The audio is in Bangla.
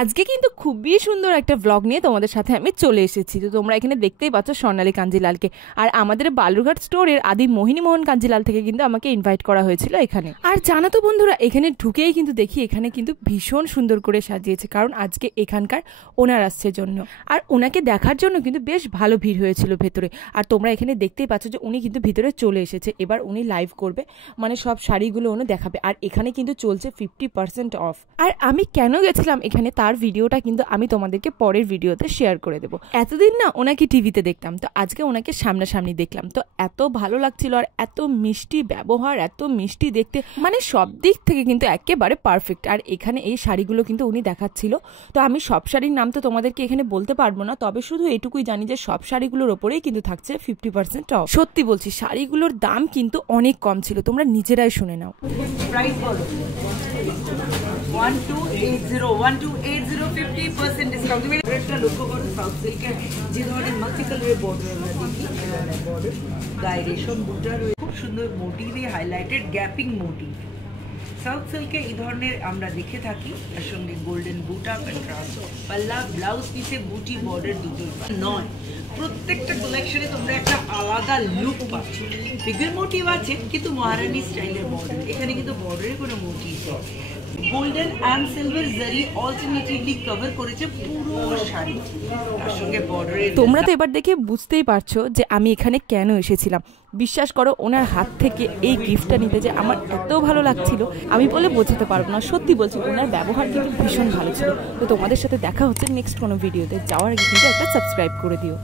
আজকে কিন্তু খুবই সুন্দর একটা ব্লগ নিয়ে তোমাদের সাথে আমি চলে এসেছি। তো তোমরা এখানে দেখতেই পাচ্ছ স্বর্ণালী কাঞ্জিলালকে। আর আমাদের বালুরঘাট স্টোরের আদি মোহিনীমোহন কাঞ্জিলাল থেকে কিন্তু আমাকে ইনভাইট করা হয়েছিল এখানে। আর জানো তো বন্ধুরা, এখানে ঢুকেই কিন্তু দেখি এখানে কিন্তু ভীষণ সুন্দর করে সাজিয়েছে, কারণ আজকে এখানকার ওনার আসছে জন্য। আর ওনাকে দেখার জন্য কিন্তু বেশ ভালো ভিড় হয়েছিল ভেতরে। আর তোমরা এখানে দেখতেই পাচ্ছ যে উনি কিন্তু ভিতরে চলে এসেছে। এবার উনি লাইভ করবে, মানে সব শাড়িগুলো উনি দেখাবে। আর এখানে কিন্তু চলছে 50% অফ। আর আমি কেন গেছিলাম এখানে তার ভিডিওটা কিন্তু আমি তোমাদেরকে পরের ভিডিওতে শেয়ার করে দেবো। এতদিন না ওনাকে টিভিতে দেখতাম, তো আজকে ওনাকে সামনাসামনি দেখলাম, তো এত ভালো লাগছিল। আর এত মিষ্টি ব্যবহার, এত মিষ্টি দেখতে, মানে সব দিক থেকে কিন্তু একেবারে পারফেক্ট। আর এখানে এই শাড়িগুলো কিন্তু উনি দেখাচ্ছিল। তো আমি সব শাড়ির নাম তো তোমাদেরকে এখানে বলতে পারবো না, তবে শুধু এটুকুই জানি যে সব শাড়িগুলোর ওপরেই কিন্তু থাকছে 50% অফ। সত্যি বলছি, শাড়িগুলোর দাম কিন্তু অনেক কম ছিল, তোমরা নিজেরাই শুনে নাও। 50% ডিসকাউন্ট। একটা লক্ষ্য করো, সাউথ সিল্কের যে ধরনের মাল্টি কালারের বর্ডার আমরা দেখি, বর্ডার গায়ে রেশম বুটার, খুব সুন্দর মোটিভে হাইলাইটেড গ্যাপিং মোটিভ। সাউথ সিল্কে এই ধরনের আমরা দেখে থাকি, তার সঙ্গে গোল্ডেন বুটা কন্ট্রাস্ট, পাল্লা ব্লাউজ পিসে বুটি বর্ডার দুটোই নয়, প্রত্যেকটা কালেকশনে তোমরা একটা আলাদা লুক পাচ্ছ। ফিগার মোটিভ আছে কিন্তু মহারানী স্টাইলের বর্ডার, এখানে কিন্তু বর্ডারের কোনো মোটিভ নেই। গোল্ডেন অ্যান্ড সিলভার জারি অল্টারনেটিভলি কভার করেছে পুরো শাড়ি, তার সঙ্গে বর্ডারের। তোমরা তো এবার দেখে বুঝতেই পারছো যে আমি এখানে কেন এসেছিলাম। বিশ্বাস করো, ওনার হাত থেকে এই গিফটটা নিতে যে আমার এত ভালো লাগছিল আমি বলে বোঝাতে পারবো না। সত্যি বলছি, ওনার ব্যবহার কিন্তু ভীষণ ভালো ছিল। তো তোমাদের সাথে দেখা হচ্ছে নেক্সট কোনো ভিডিওতে। যাওয়ার আগে কিন্তু একটা সাবস্ক্রাইব করে দিও।